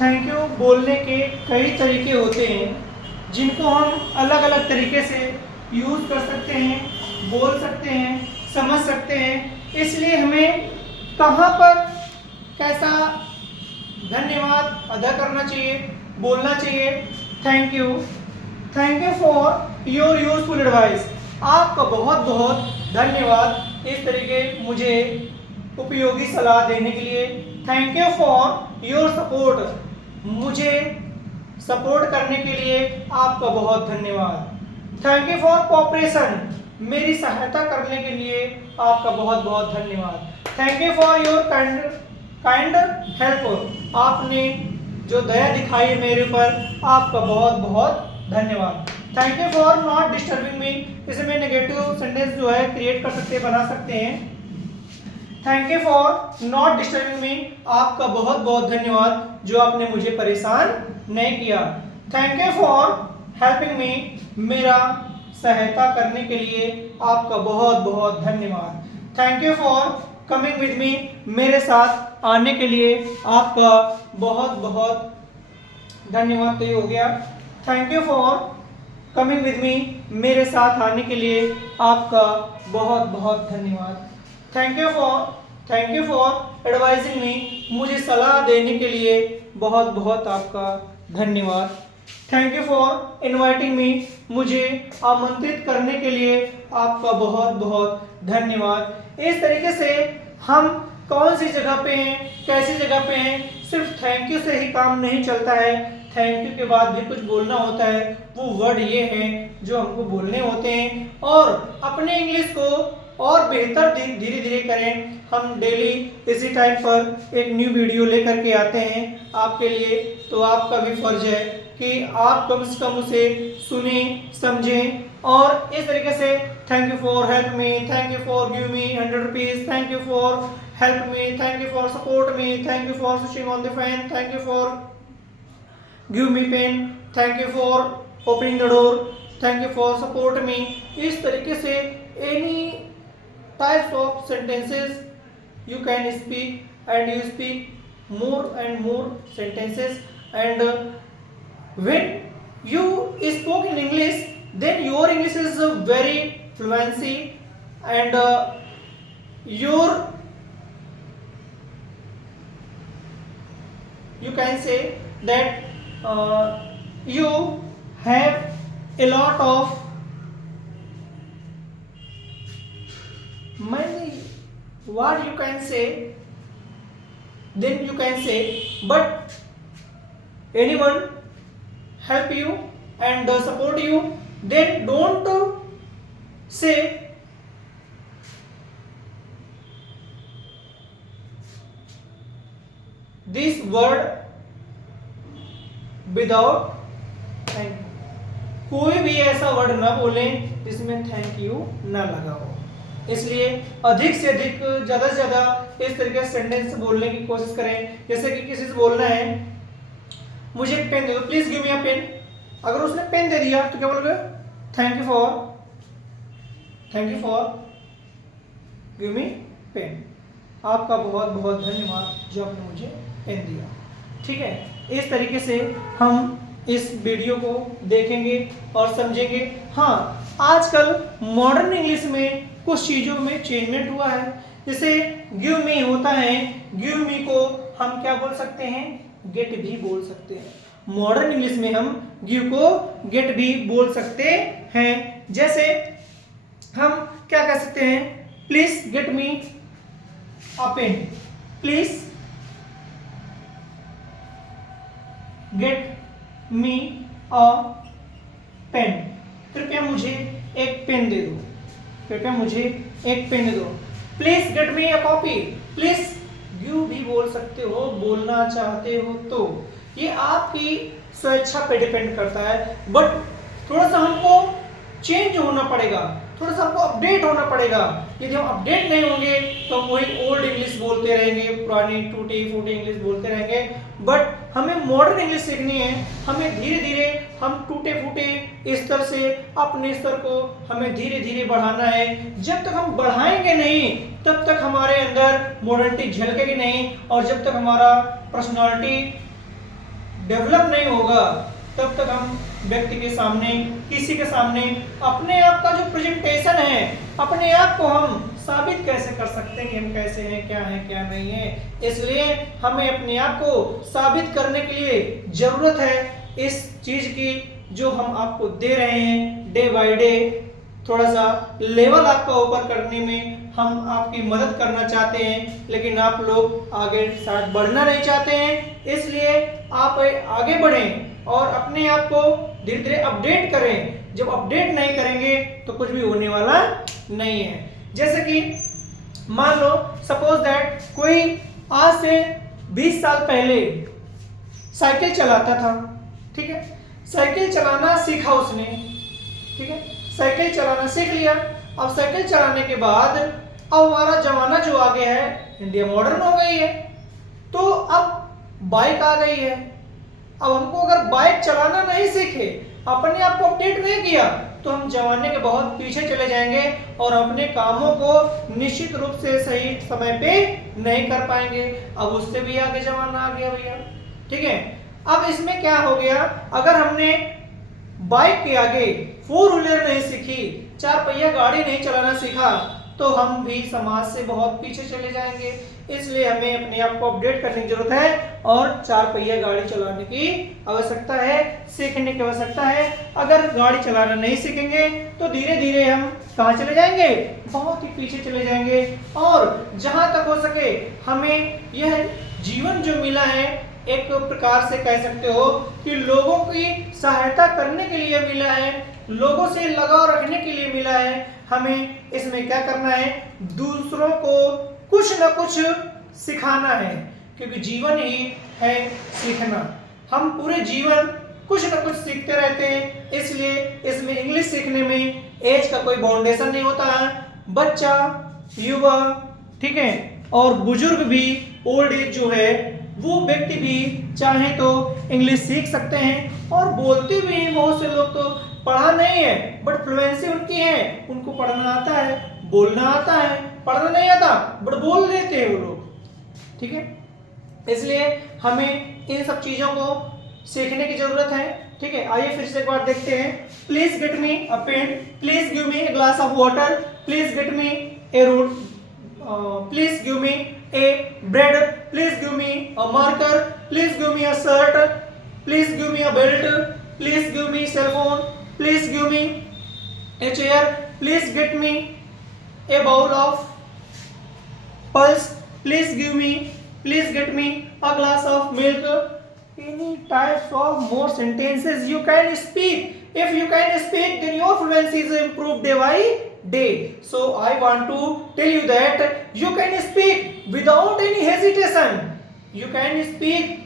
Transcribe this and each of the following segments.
Thank you बोलने के कई तरीके होते हैं जिनको हम अलग अलग तरीके से यूज़ कर सकते हैं, बोल सकते हैं, समझ सकते हैं। इसलिए हमें कहाँ पर कैसा धन्यवाद अदा करना चाहिए, बोलना चाहिए। Thank you for your useful advice. आपका बहुत बहुत धन्यवाद इस तरीके मुझे उपयोगी सलाह देने के लिए। Thank you for your support. मुझे सपोर्ट करने के लिए आपका बहुत धन्यवाद। Thank you for cooperation. मेरी सहायता करने के लिए आपका बहुत बहुत धन्यवाद। Thank you for your kind help. आपने जो दया दिखाई है मेरे ऊपर, आपका बहुत बहुत धन्यवाद। Thank you for not disturbing me. इसमें नेगेटिव सेंटेंस जो है क्रिएट कर सकते हैं, बना सकते हैं। Thank you for not disturbing me. आपका बहुत बहुत धन्यवाद जो आपने मुझे परेशान नहीं किया। Thank you for helping me. मेरा सहायता करने के लिए आपका बहुत बहुत धन्यवाद। Thank you for coming with me. मेरे साथ आने के लिए आपका बहुत बहुत धन्यवाद। तो ये हो गया thank you for coming with me. मेरे साथ आने के लिए आपका बहुत बहुत धन्यवाद। थैंक यू फॉर एडवाइजिंग मी। मुझे सलाह देने के लिए बहुत बहुत आपका धन्यवाद। Thank you for inviting me. मुझे आमंत्रित करने के लिए आपका बहुत बहुत धन्यवाद। इस तरीके से हम कौन सी जगह पे हैं, कैसी जगह पे हैं, सिर्फ थैंक यू से ही काम नहीं चलता है। थैंक यू के बाद भी कुछ बोलना होता है। वो वर्ड ये हैं जो हमको बोलने होते हैं और अपने इंग्लिश को और बेहतर धीरे धीरे करें। हम डेली इसी टाइम पर एक न्यू वीडियो लेकर के आते हैं आपके लिए, तो आपका भी फर्ज है कि आप कम से कम उसे सुने, समझें और इस तरीके से thank you for help me, thank you for give me 100 rupees, thank you for help me, thank you for support me, thank you for switching on the fan, thank you for give me pen, thank you for opening the door, thank you for support me. इस तरीके से any types of sentences you can speak and you speak more and more sentences, and when you spoke in English, then your English is very fluency, and your you can say that you have a lot of many what you can say, then you can say, but anyone help you and support you, then don't say this word without thank you। कोई भी ऐसा word ना बोलें जिसमें thank you ना लगा हो। इसलिए अधिक से अधिक, ज्यादा से ज्यादा इस तरीके से सेंटेंस बोलने की कोशिश करें। जैसे कि किसी से बोलना है, मुझे एक पेन दे दो, please give me a pen. अगर उसने पेन दे दिया तो क्या बोलोगे? Thank you for give me pen. आपका बहुत बहुत धन्यवाद जो आपने मुझे पेन दिया। ठीक है, इस तरीके से हम इस वीडियो को देखेंगे और समझेंगे। हाँ, आजकल मॉडर्न इंग्लिश में कुछ चीजों में चेंजमेंट हुआ है। जैसे गिव मी होता है, गिव मी को हम क्या बोल सकते हैं? गेट भी बोल सकते हैं। मॉडर्न इंग्लिश में हम गिव को गेट भी बोल सकते हैं। जैसे हम क्या कह सकते हैं? Please get me a pen, please get me a pen. कृपया मुझे एक पेन दे दो, कृपया मुझे एक पेन दे दो। Please get me a copy. Please give भी बोल सकते हो, बोलना चाहते हो तो। ये आपकी स्वेच्छा पे डिपेंड करता है, बट थोड़ा सा हमको चेंज होना पड़ेगा, थोड़ा सा हमको अपडेट होना पड़ेगा। यदि हम अपडेट नहीं होंगे तो हम वही ओल्ड इंग्लिश बोलते रहेंगे, पुरानी टूटी फूटी इंग्लिश बोलते रहेंगे। बट हमें मॉडर्न इंग्लिश सीखनी है। हमें धीरे धीरे हम टूटे फूटे स्तर से अपने स्तर को हमें धीरे धीरे बढ़ाना है। जब तक हम बढ़ाएंगे नहीं तब तक हमारे अंदर मॉडर्निटी झलकेगी नहीं, और जब तक हमारा पर्सनालिटी डेवलप नहीं होगा तब तक हम व्यक्ति के सामने, किसी के सामने अपने आप का जो प्रेजेंटेशन है, अपने आप को हम साबित कैसे कर सकते हैं कि हम कैसे हैं, क्या नहीं है। इसलिए हमें अपने आप को साबित करने के लिए जरूरत है इस चीज की जो हम आपको दे रहे हैं। डे बाय डे थोड़ा सा लेवल आपका ऊपर करने में हम आपकी मदद करना चाहते हैं, लेकिन आप लोग आगे शायद बढ़ना नहीं चाहते हैं। इसलिए आप आगे बढ़ें और अपने आप को धीरे धीरे अपडेट करें। जब अपडेट नहीं करेंगे तो कुछ भी होने वाला नहीं है। जैसे कि मान लो सपोज दैट कोई आज से 20 साल पहले साइकिल चलाता था, ठीक है, साइकिल चलाना सीखा उसने, ठीक है, साइकिल चलाना सीख लिया। अब साइकिल चलाने के बाद अब हमारा जमाना जो आगे है, इंडिया मॉडर्न हो गई है, तो अब बाइक आ गई है। अब हमको अगर बाइक चलाना नहीं सीखे, अपने आप को अपडेट नहीं किया, तो हम जमाने के बहुत पीछे चले जाएंगे और अपने कामों को निश्चित रूप से सही समय पे नहीं कर पाएंगे। अब उससे भी आगे जमाना आ गया भैया, ठीक है। अब इसमें क्या हो गया, अगर हमने बाइक के आगे 4 व्हीलर नहीं सीखी, 4 पहिया गाड़ी नहीं चलाना सीखा, तो हम भी समाज से बहुत पीछे चले जाएंगे। इसलिए हमें अपने आप को अपडेट करने की जरूरत है और 4 पहिया गाड़ी चलाने की आवश्यकता है, सीखने की आवश्यकता है। अगर गाड़ी चलाना नहीं सीखेंगे तो धीरे धीरे हम कहाँ चले जाएंगे, बहुत ही पीछे चले जाएंगे। और जहां तक हो सके हमें यह जीवन जो मिला है, एक प्रकार से कह सकते हो कि लोगों की सहायता करने के लिए मिला है, लोगों से लगाव रखने के लिए मिला है। हमें इसमें क्या करना है, दूसरों को कुछ न कुछ सिखाना है, क्योंकि जीवन ही है सीखना। हम पूरे जीवन कुछ न कुछ सीखते रहते हैं। इसलिए इसमें इंग्लिश सीखने में एज का कोई बाउंडेशन नहीं होता है। बच्चा, युवा, ठीक है, और बुजुर्ग भी, ओल्ड एज जो है वो व्यक्ति भी चाहे तो इंग्लिश सीख सकते हैं और बोलते भी हैं। बहुत से लोग तो पढ़ा नहीं है बट फ्लुएंसी उनकी है, उनको पढ़ना आता है, बोलना आता है, पढ़ना नहीं आता बट बोल लेते हैं वो लोग, ठीक है। इसलिए हमें इन सब चीजों को सीखने की जरूरत है, ठीक है। आइए फिर से एक बार देखते हैं। Please get me a pen, please give me a glass of water, please get me a route, please give me a bread, please give me a marker, please give me a shirt, please give me a belt, please give me cell phone, please give me a chair, please get me a bowl of pulse, please get me a glass of milk. Any types of more sentences you can speak. If you can speak, then your fluency is improved day by day. So I want to tell you that you can speak without any hesitation. You can speak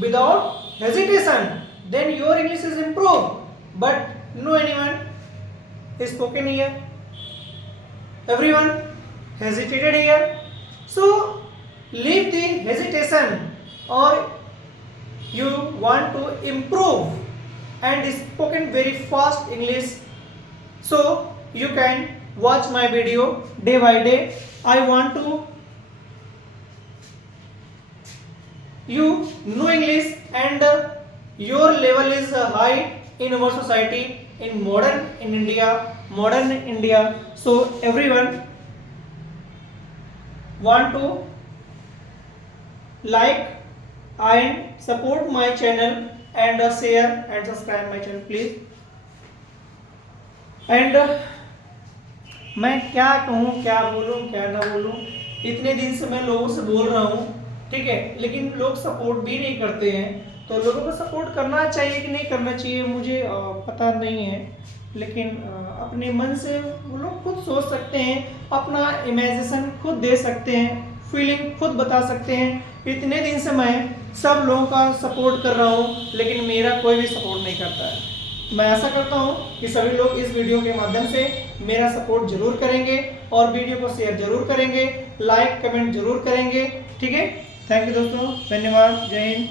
without hesitation. Then your English is improved. But no anyone is spoken here. Everyone hesitated here. So leave the hesitation, or you want to improve and spoken very fast English. So you can watch my video day by day. I want to you know English and your level is high in our society, in modern India. So everyone want to like and support my channel and share and subscribe my channel please. And मैं क्या कहूँ, क्या बोलूँ, क्या ना बोलूँ, इतने दिन से मैं लोगों से बोल रहा हूँ, ठीक है, लेकिन लोग सपोर्ट भी नहीं करते हैं। तो लोगों को सपोर्ट करना चाहिए कि नहीं करना चाहिए मुझे पता नहीं है, लेकिन अपने मन से वो लोग खुद सोच सकते हैं, अपना इमेजिनेशन खुद दे सकते हैं, फीलिंग खुद बता सकते हैं। इतने दिन से मैं सब लोगों का सपोर्ट कर रहा हूँ, लेकिन मेरा कोई भी सपोर्ट नहीं करता है। मैं आशा करता हूँ कि सभी लोग इस वीडियो के माध्यम से मेरा सपोर्ट जरूर करेंगे और वीडियो को शेयर जरूर करेंगे, लाइक कमेंट जरूर करेंगे, ठीक है। थैंक यू दोस्तों, धन्यवाद, जय हिंद।